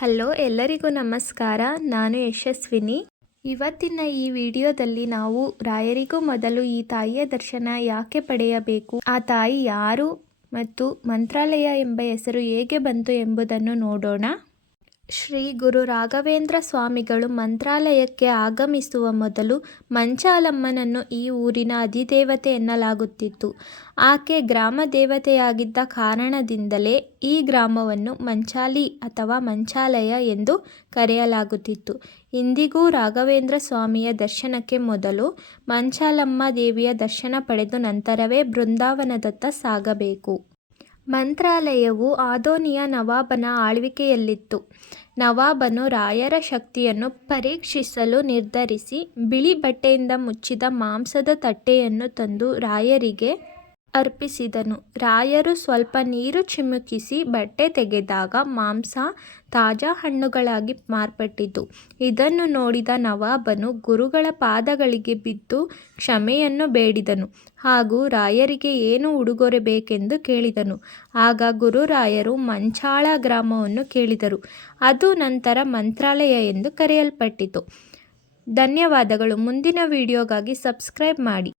Hello ಎಲ್ಲರಿಗೂ ನಮಸ್ಕಾರ, ನಾನು ಯಶಸ್ವಿನಿ. ಇವತ್ತಿನ ಈ ವಿಡಿಯೋದಲ್ಲಿ ನಾವು ರಾಯರಿಗೂ ಮೊದಲು ಈ ತಾಯಿಯ ದರ್ಶನ ಯಾಕೆ ಪಡೆಯಬೇಕು, ಆ ತಾಯಿ ಯಾರು ಮತ್ತು ಮಂತ್ರಾಲಯ ಎಂಬ ಹೆಸರು ಹೇಗೆ ಬಂತು ಎಂಬುದನ್ನು ನೋಡೋಣ. ಶ್ರೀ ಗುರು ರಾಘವೇಂದ್ರ ಸ್ವಾಮಿಗಳು ಮಂತ್ರಾಲಯಕ್ಕೆ ಆಗಮಿಸುವ ಮೊದಲು ಮಂಚಾಲಮ್ಮನನ್ನು ಈ ಊರಿನ ಅಧಿದೇವತೆ ಎನ್ನಲಾಗುತ್ತಿತ್ತು. ಆಕೆ ಗ್ರಾಮ ದೇವತೆಯಾಗಿದ್ದ ಕಾರಣದಿಂದಲೇ ಈ ಗ್ರಾಮವನ್ನು ಮಂಚಾಲಿ ಅಥವಾ ಮಂಚಾಲಯ ಎಂದು ಕರೆಯಲಾಗುತ್ತಿತ್ತು. ಇಂದಿಗೂ ರಾಘವೇಂದ್ರ ಸ್ವಾಮಿಯ ದರ್ಶನಕ್ಕೆ ಮೊದಲು ಮಂಚಾಲಮ್ಮ ದೇವಿಯ ದರ್ಶನ ಪಡೆದು ನಂತರವೇ ಬೃಂದಾವನದತ್ತ ಸಾಗಬೇಕು. ಮಂತ್ರಾಲಯವು ಆದೋನಿಯ ನವಾಬನ ಆಳ್ವಿಕೆಯಲ್ಲಿತ್ತು. ನವಾಬನು ರಾಯರ ಶಕ್ತಿಯನ್ನು ಪರೀಕ್ಷಿಸಲು ನಿರ್ಧರಿಸಿ ಬಿಳಿ ಬಟ್ಟೆಯಿಂದ ಮುಚ್ಚಿದ ಮಾಂಸದ ತಟ್ಟೆಯನ್ನು ತಂದು ರಾಯರಿಗೆ ಅರ್ಪಿಸಿದನು. ರಾಯರು ಸ್ವಲ್ಪ ನೀರು ಚಿಮುಕಿಸಿ ಬಟ್ಟೆ ತೆಗೆದಾಗ ಮಾಂಸ ತಾಜಾ ಹಣ್ಣುಗಳಾಗಿ ಮಾರ್ಪಟ್ಟಿತು. ಇದನ್ನು ನೋಡಿದ ನವಾಬನು ಗುರುಗಳ ಪಾದಗಳಿಗೆ ಬಿದ್ದು ಕ್ಷಮೆಯನ್ನು ಬೇಡಿದನು. ಹಾಗೂ ರಾಯರಿಗೆ ಏನು ಉಡುಗೊರೆ ಬೇಕೆಂದು ಕೇಳಿದನು. ಆಗ ಗುರುರಾಯರು ಮಂಚಾಳ ಗ್ರಾಮವನ್ನು ಕೇಳಿದರು. ಅದು ನಂತರ ಮಂತ್ರಾಲಯ ಎಂದು ಕರೆಯಲ್ಪಟ್ಟಿತು. ಧನ್ಯವಾದಗಳು. ಮುಂದಿನ ವಿಡಿಯೋಗಾಗಿ ಸಬ್ಸ್ಕ್ರೈಬ್ ಮಾಡಿ.